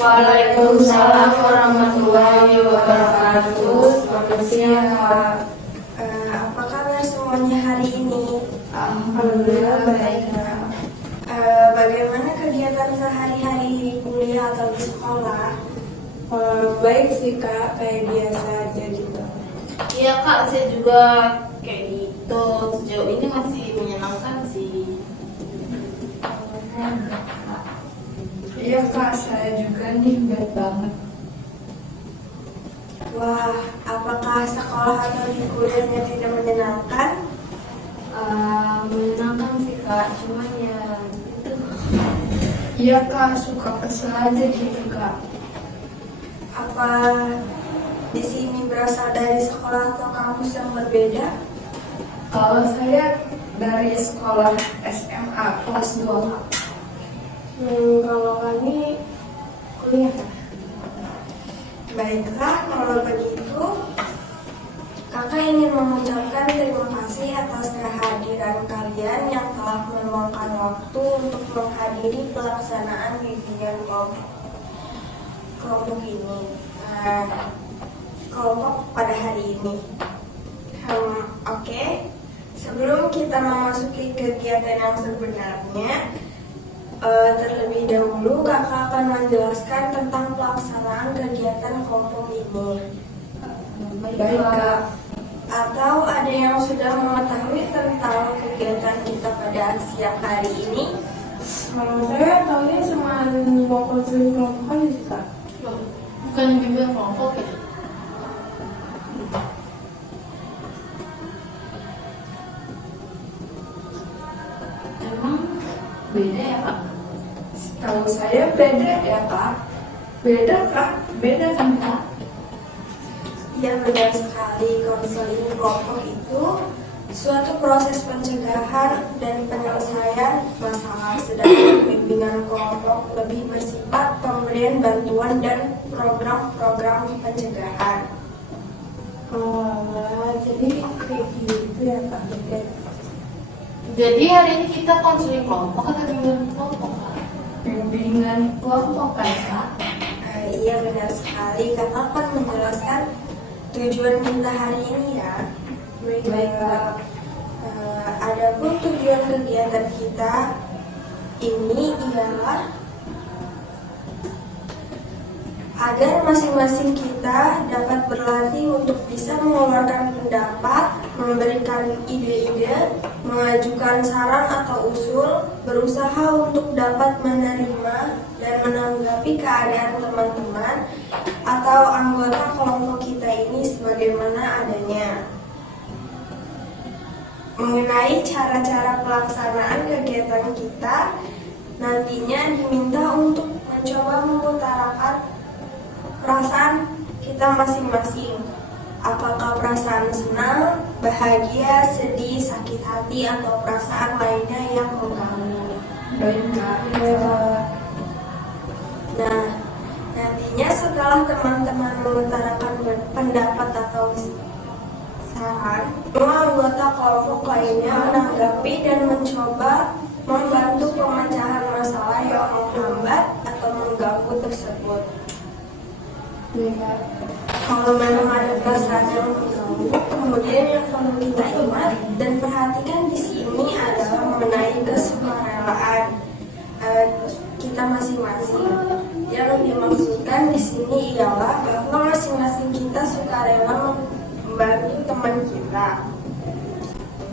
Waalaikumsalam warahmatullahi wabarakatuh. Selamat siang, Kak. Apa kabar semuanya hari ini? Alhamdulillah baik, Kak. Bagaimana kegiatan sehari-hari di kuliah atau di sekolah? Baik sih, Kak, kayak biasa aja gitu. Iya Kak, saya juga kayak gitu. Sejauh ini masih menyenangkan sih. Iya, Kak, saya juga nih bad banget. Wah, apakah sekolah atau di kuliahnya tidak menyenangkan? Menyenangkan sih Kak, cuman ya itu. Iya, Kak, suka kesel aja gitu, Kak. Apa di sini berasal dari sekolah atau kampus yang berbeda? Kalau saya dari sekolah SMA kelas 2, Kak. Kalau kami kuliah. Baiklah, kalau begitu kakak ingin mengucapkan terima kasih atas kehadiran kalian yang telah meluangkan waktu untuk menghadiri pelaksanaan bimbingan kelompok ini, kelompok pada hari ini. Oke. Sebelum kita memasuki kegiatan yang sebenarnya, terlebih dahulu kakak akan menjelaskan tentang pelaksanaan kegiatan kelompok ini. Baik, Kak. Atau ada yang sudah mengetahui tentang kegiatan kita pada siang hari ini? Saya tahunya cuma mau konseling kelompok aja sih, Kak. Loh, bukan bimbingan kelompok ya? Emang beda ya Kak? Kalau saya beda ya, Kak. Beda, Kak. Beda kan, Kak? Ya, benar sekali. Konseling kelompok itu suatu proses pencegahan dan penyelesaian masalah, sedangkan bimbingan kelompok lebih bersifat pemberian bantuan dan program-program pencegahan. Jadi kayak gitu ya, Kak. Beda. Jadi hari ini kita konseling kelompok atau bimbingan kelompok Kak? Bimbingan kelompok kan, Kak? Iya, benar sekali. Kakak akan menjelaskan tujuan kita hari ini ya. Baik, Kak. Adapun tujuan kegiatan kita ini ialah agar masing-masing kita dapat berlatih untuk bisa mengeluarkan pendapat, memberikan ide-ide, mengajukan saran atau usul, berusaha untuk dapat menerima dan menanggapi keadaan teman-teman atau anggota kelompok kita ini sebagaimana adanya. Mengenai cara-cara pelaksanaan kegiatan kita, nantinya diminta untuk mencoba mengutarakan perasaan kita masing-masing. Apakah perasaan senang, bahagia, sedih, sakit hati, atau perasaan lainnya yang mengganggu. Baik, Kak. Nah, nantinya setelah teman-teman mengutarakan pendapat atau saran, semua anggota kelompok lainnya menanggapi dan mencoba membantu pemecahan masalah yang menghambat atau mengganggu tersebut. Kalau memang ada perasaan yang mengganggu, kemudian yang perlu kita ingat dan perhatikan di sini adalah mengenai kesukarelaan kita masing-masing. Yang dimaksudkan di sini ialah bahwa masing-masing kita sukarela membantu teman kita.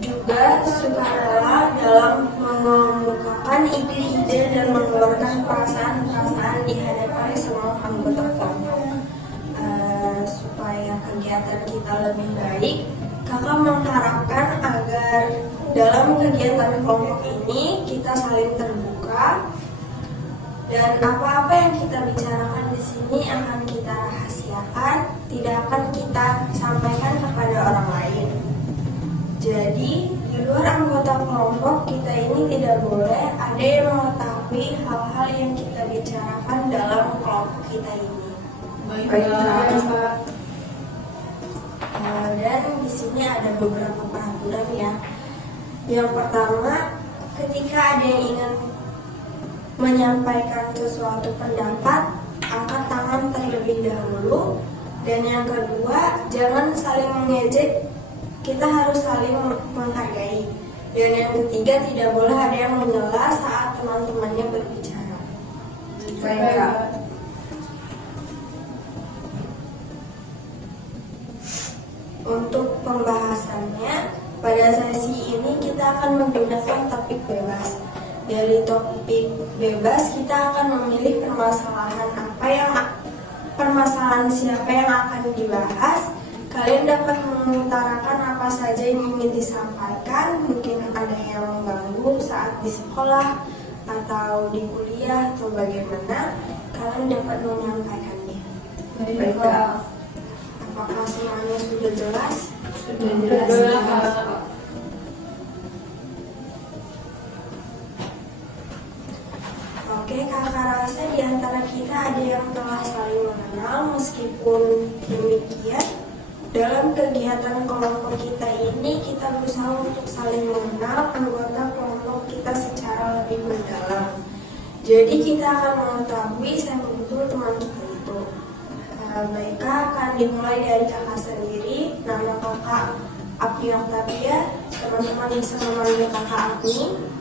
Juga sukarela dalam mengemukakan ide-ide dan mengeluarkan perasaan-perasaan di hadapan semua anggota kelompok. Supaya kegiatan kita lebih baik, kakak mengharapkan agar dalam kegiatan kelompok ini kita saling terbuka dan apa-apa yang kita bicarakan di sini akan kita rahasiakan, tidak akan kita sampaikan kepada orang lain. Jadi di luar anggota kelompok kita ini tidak boleh ada yang mengetahui hal-hal yang kita bicarakan dalam kelompok kita ini. Baik, Kak. Dan di sini ada beberapa peraturan ya. Yang pertama, ketika ada yang ingin menyampaikan sesuatu pendapat, angkat tangan terlebih dahulu. Dan yang kedua, jangan saling mengejek, kita harus saling menghargai. Dan yang ketiga, tidak boleh ada yang menyela saat teman-temannya berbicara. Baik, Kak. Untuk pembahasannya, pada sesi ini kita akan menggunakan topik bebas. Dari topik bebas, kita akan memilih permasalahan siapa yang akan dibahas. Kalian dapat mengutarakan apa saja yang ingin disampaikan. Mungkin ada yang mengganggu saat di sekolah atau di kuliah atau bagaimana. Kalian dapat menyampaikannya. Baik, Kak. Apakah semuanya sudah jelas? Sudah jelas. Oke, kakak rasa di antara kita ada yang telah saling mengenal. Meskipun demikian, dalam kegiatan kelompok kita ini, kita berusaha untuk saling mengenal anggota kelompok kita secara lebih mendalam. Jadi kita akan mengetahui siapa betul teman kita itu. Baiklah, akan dimulai dari kakak sendiri. Nama kakak Apni Octavia, teman-teman bisa memanggil kakak Apni.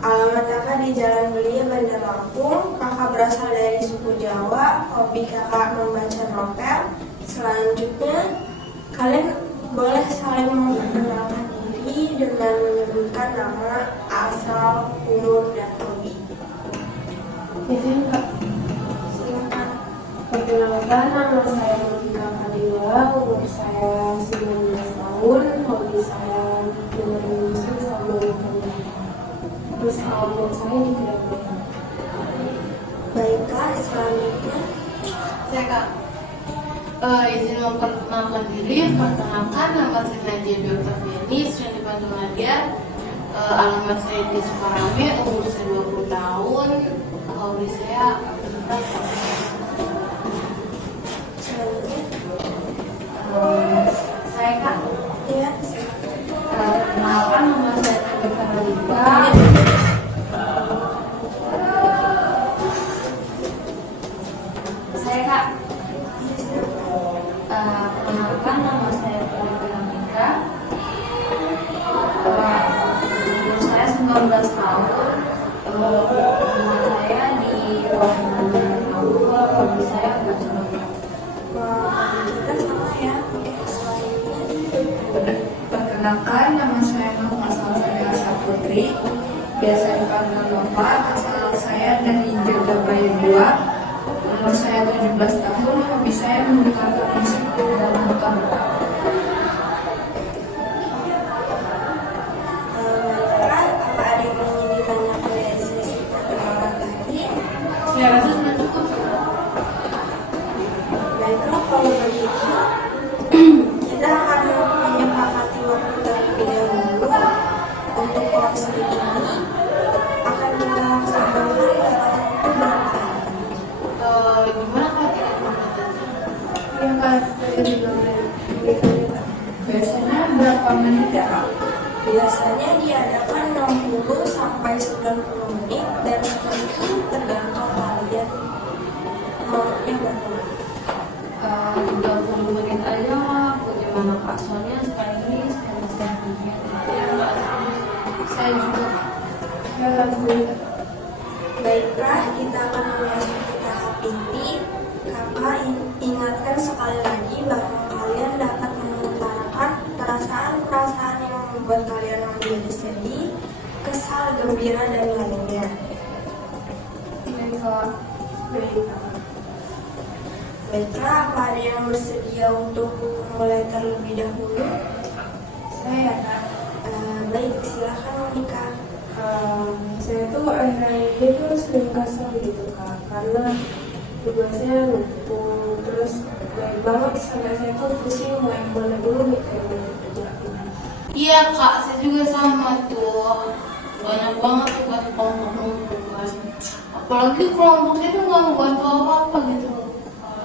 Alamat kakak di Jalan Belia, Bandar Lampung. Kakak berasal dari suku Jawa. Hobi kakak membaca novel. Selanjutnya, kalian boleh saling memperkenalkan diri dengan menyebutkan nama, asal, umur, dan hobi. Izin Kak, Silakan. perkenalkan nama saya Novita Kadila, umur saya 19 tahun, hobi saya dengerin musik sama nonton. Terus alamat saya di Kedapaian. Baiklah, selanjutnya. Saya Kak, izin memperkenalkan diri. Perkenalkan, nama saya Nadia Octaviani, sering dipanggil Nadia. Alamat saya di Sukarame, umur saya 20 tahun. Hobi saya Selanjutnya. Saya Kak, Ya. perkenalkan nama saya Novita Kadila. Saya Kak, perkenalkan nama saya Novita. Umur saya 19 tahun. Rumah saya di Bandar Lampung. Hobi saya baca novel. Wah, kita sama ya. Oke, selanjutnya. Perkenalkan, nama saya Nova, asal saya Asa Putri. Biasa dipanggil Nova, asal saya dari Jogabaya 2. Umur saya 17 tahun, hobi saya mendengarkan musik dan nonton. Baiklah, apa ada yang ingin ditanyakan dari sesi perkenalan tadi? saya rasa sudah cukup. Baiklah, kalau begitu kita akan menyepakati waktu terlebih dahulu. Untuk kelas ini akan kita laksanakan dalam waktu berapa hari? Gimana Kak, 30 menit aja? Yang Kak, saya juga Biasanya berapa menit ya, Kak? Biasanya diadakan 60 sampai 90 menit dan setelah itu tergantung kalian maunya berapa menit. 30 menit aja lah. Bagaimana Kak? Soalnya sekali ini sekali selanjutnya. Saya juga. Ya, alhamdulillah. Baiklah, kita akan memasuki tahap inti. Kakak ingatkan sekali lagi bahwa kalian dapat mengutarakan perasaan-perasaan yang membuat kalian menjadi sedih, kesal, gembira, dan lainnya. Baiklah, apa ada yang bersedia untuk mulai terlebih dahulu? Saya Kak. Baik, silakan Monika. Saya tuh akhir-akhir ini tuh sering kesel gitu Kak, karena tugasnya numpuk, terus banyak banget sampai saya tuh pusing mau yang mana dulu nih kayak mau kerjain. Iya Kak, saya juga sama tuh. Banyak banget tugas kelompok numpuk kan. Apalagi kelompoknya tuh nggak membantu apa-apa gitu.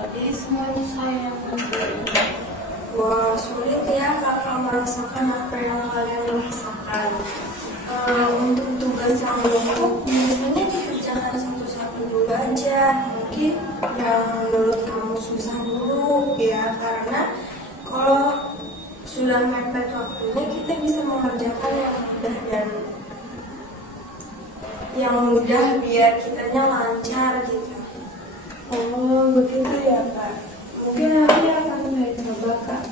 Jadi semuanya saya yang ngerjain. Wah, sulit ya kakak merasakan apa yang kalian rasakan. Untuk tugas yang numpuk biasanya dikerjakan satu saya mungkin yang menurut kamu susah dulu ya, karena kalau sudah mepet waktunya kita bisa mengerjakan yang mudah dan yang mudah biar kitanya lancar gitu. Oh, begitu ya Kak. Mungkin nanti akan saya coba Kak.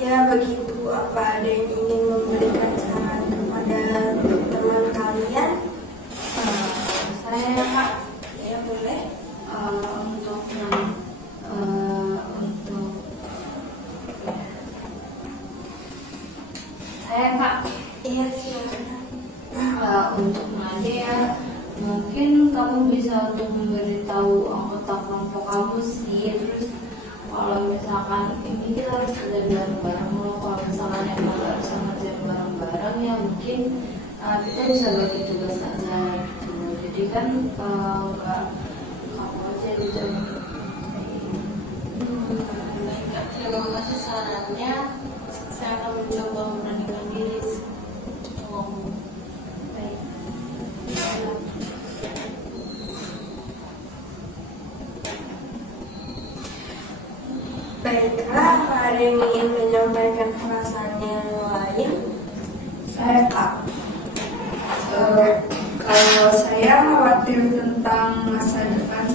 Iya begitu. Apa ada yang ingin memberikan saran kepada teman kalian? Saya Kak, Ya boleh. untuk saya Kak, Iya silakan. untuk Nadia, mungkin kamu bisa untuk memberitahu anggota kelompok kamu sih. Terus kalau misalkan ini kita harus kerja bareng-bareng loh. Kalau misalkan emang nggak bisa ngerjain bareng-bareng ya mungkin kita bisa bagi tugas aja gitu. Jadi kan nggak kamu aja gitu. Baik Kak, terima kasih sarannya. Saya akan mencoba memberanikan diri ngomong. Baik. Baiklah, apa ada yang ingin menyampaikan perasaannya yang lain? Saya Kak, kalau saya khawatir tentang masa depan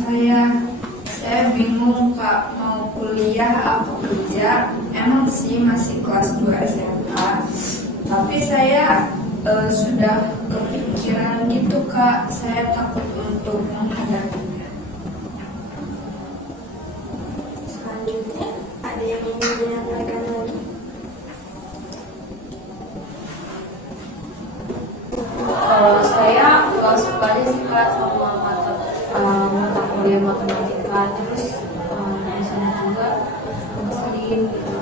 saya bingung Kak, mau kuliah apa kerja. Emang sih masih kelas 2 SMA, tapi saya sudah kepikiran gitu Kak, saya takut untuk menghadapinya. Selanjutnya, ada yang ingin menyampaikan lagi? Kalau saya nggak suka aja sih Kak sama mata kuliah matematika, terus di sana juga ngeselin gitu.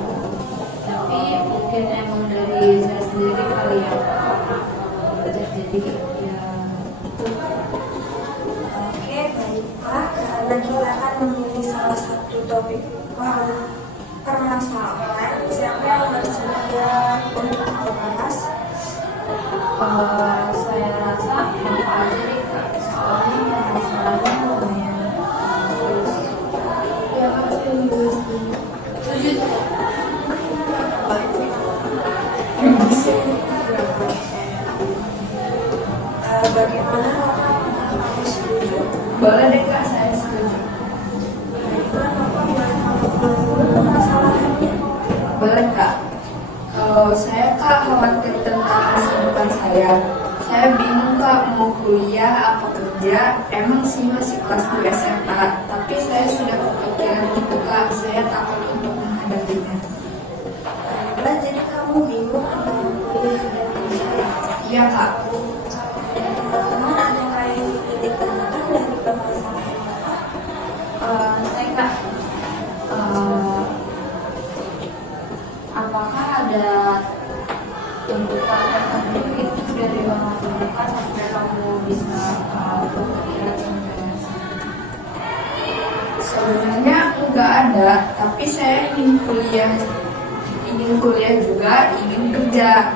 Tapi mungkin emang dari saya sendiri kali ya belajar, jadi ya itu. Oke, baiklah. Karena kita akan memilih salah satu topik permasalahan, siapa yang bersedia untuk kita bahas? Saya rasa apa aja deh Kak, soalnya masalahnya lumayan terus. Ya Kak, saya juga setuju. Setuju. Bagaimana Bapak? Kamu setuju? Boleh deh Kak, saya setuju. Baiklah, Bapak boleh kamu dulu permasalahannya? Boleh Kak. Kalau saya Kak khawatir tentang masa depan saya. Saya bingung Kak, mau kuliah apa kerja. Emang sih masih kelas 2 SMA, tapi saya sudah kepikiran gitu Kak. Saya takut untuk menghadapinya. Baiklah, jadi kamu bingung antara kuliah dan kerja ya? Iya Kak. Teman-teman ada yang ingin ditanyakan dari permasalahan Bapak? Saya Kak, apakah ada tuntutan tertentu itu dari orang terdekat sampai kamu bisa berpikiran sampai Sebenarnya enggak ada, tapi saya ingin kuliah juga, ingin kerja.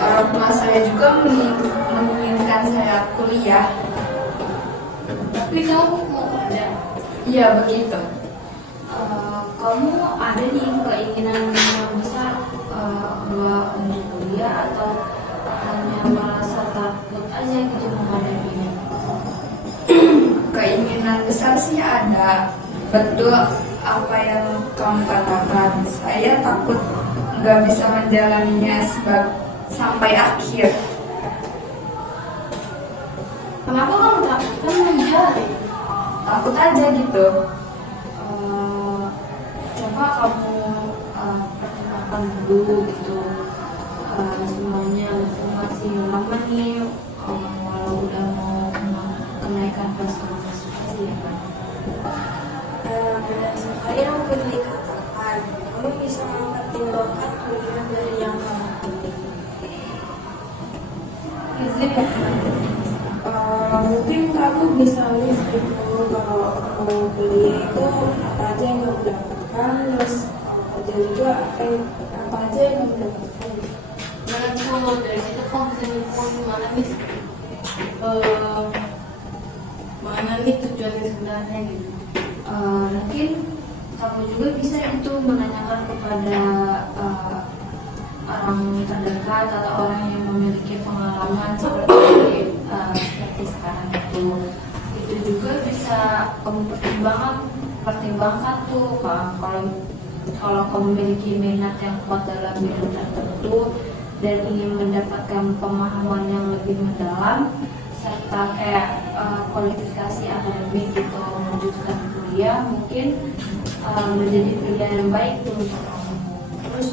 Orang tua saya juga menginginkan saya kuliah. tapi kamu mau kerja? Iya begitu. Kamu ada nih keinginan yang besar buat untuk kuliah atau hanya merasa takut aja gitu menghadapinya? Keinginan besar sih ada. Betul apa yang kamu katakan. Saya takut nggak bisa menjalaninya sampai akhir. Kenapa kamu takut? Kan menjalani. Takut aja gitu. Coba kamu pertimbangkan dulu gitu semuanya. Masih lama nih, walau udah mau kenaikan kelas pasti ya kan. Benar sekali yang Putri katakan. Kamu bisa mempertimbangkan kuliah dari yang kamu pilih. Izin ya. Mungkin kamu bisa list gitu kalau mau kuliah itu apa aja yang kamu dapatkan, terus kalau kerja juga apa aja yang kamu dapatkan. Menurutku dari situ kamu bisa nyumpul gimana nih? mana nih tujuannya sebenarnya gitu. Mungkin kamu juga bisa itu menanyakan kepada orang terdekat atau orang yang memiliki pengalaman seperti sekarang itu juga bisa kamu pertimbangkan tuh Kak. Kalau kamu memiliki minat yang kuat dalam bidang tertentu dan ingin mendapatkan pemahaman yang lebih mendalam serta kayak kualifikasi akademik gitu melanjutkan kuliah, mungkin menjadi pilihan yang baik tuh untuk kamu. Terus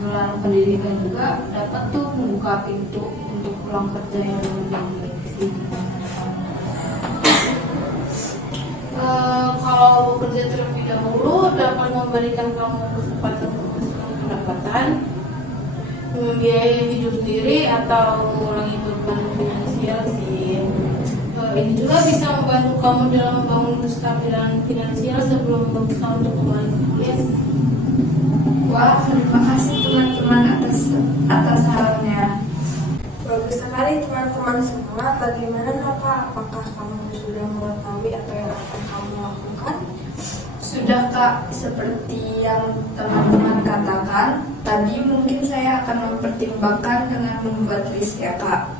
gelar pendidikan juga dapat tuh membuka pintu untuk peluang kerja yang lebih baik di masa depan. Kalau bekerja terlebih dahulu dapat memberikan kamu kesempatan untuk pendapatan, membiayai hidup sendiri atau mengurangi beban finansial sih. Ini juga bisa membantu kamu dalam membangun kestabilan finansial sebelum berusaha untuk kembali ke kuliah. Wah, terima kasih teman-teman atas sarannya. Bagus sekali teman-teman semua. Bagaimana Nova? Apakah kamu sudah mengetahui apa yang akan kamu lakukan? Sudah Kak, seperti yang teman-teman katakan, tadi mungkin saya akan mempertimbangkan dengan membuat list ya Kak.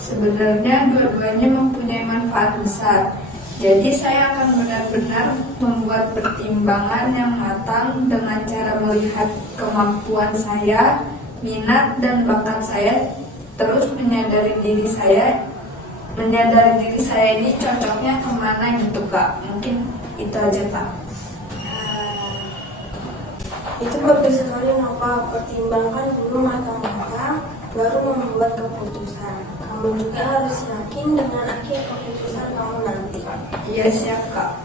Sebenarnya dua-duanya mempunyai manfaat besar. Jadi saya akan benar-benar membuat pertimbangan yang matang dengan cara melihat kemampuan saya, minat dan bakat saya, terus menyadari diri saya ini cocoknya kemana gitu Kak. Mungkin itu aja Kak. Itu bagus sekali Nova. Pertimbangkan dulu matang-matang, baru membuat keputusan. Kamu juga harus yakin dengan akhir keputusan kamu nanti. Iya siap Kak.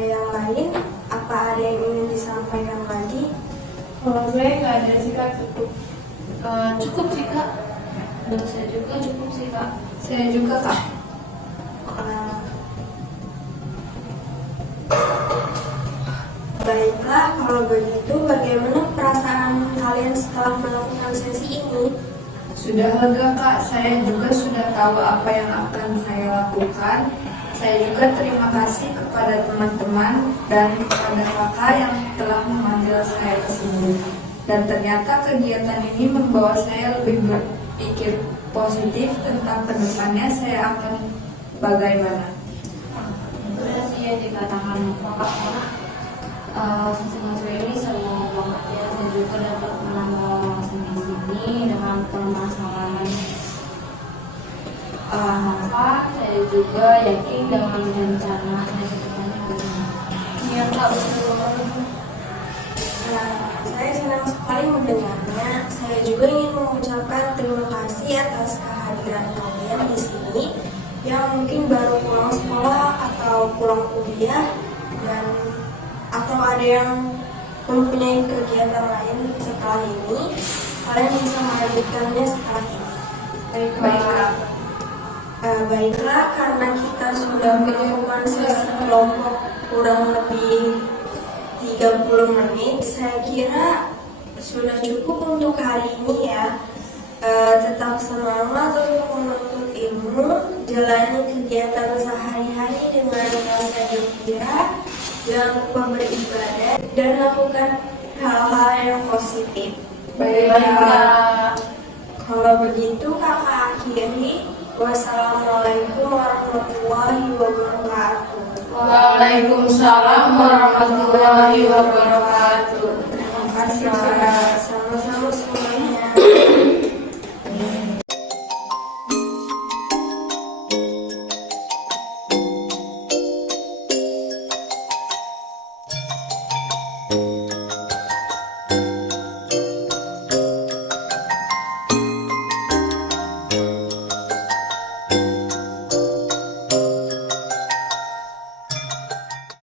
Yang lain, apa ada yang ingin disampaikan lagi? Kalau saya nggak ada sih Kak, cukup. Cukup sih Kak. Dan saya juga cukup sih Kak. Saya juga Kak. Baiklah, kalau begitu bagaimana perasaan kalian setelah melakukan sesi ini? Sudah lega Kak, saya juga sudah tahu apa yang akan saya lakukan. Saya juga terima kasih kepada teman-teman dan kepada kakak yang telah memanggil saya ke sini. Dan ternyata kegiatan ini membawa saya lebih berpikir positif tentang kedepannya saya akan bagaimana. Udah sih ya dikatakan Bapak karena sesi ini seru banget ya. Saya juga dapat menambah wawasan di sini dengan permasalahan apa. Saya juga yakin dengan rencana saya ke depannya bagaimana. Iya Kak, betul banget. Saya senang sekali mendengarnya. Saya juga ingin mengucapkan terima kasih atas kehadiran kalian di sini yang mungkin baru pulang sekolah atau pulang kuliah dan atau ada yang mempunyai kegiatan lain setelah ini. Kalian bisa melanjutkannya setelah ini. Baiklah. Baiklah, karena kita sudah melakukan sesi kelompok kurang lebih 30 menit, saya kira sudah cukup untuk hari ini ya. Tetap semangat untuk menuntut ilmu, jalani kegiatan sehari-hari dengan rasa gembira, jangan lupa beribadah dan lakukan hal-hal yang positif. Baiklah. Kalau begitu kakak akhiri. Wassalamualaikum warahmatullahi wabarakatuh. Waalaikumsalam warahmatullahi wabarakatuh. Terima kasih Kak. Sama-sama semua.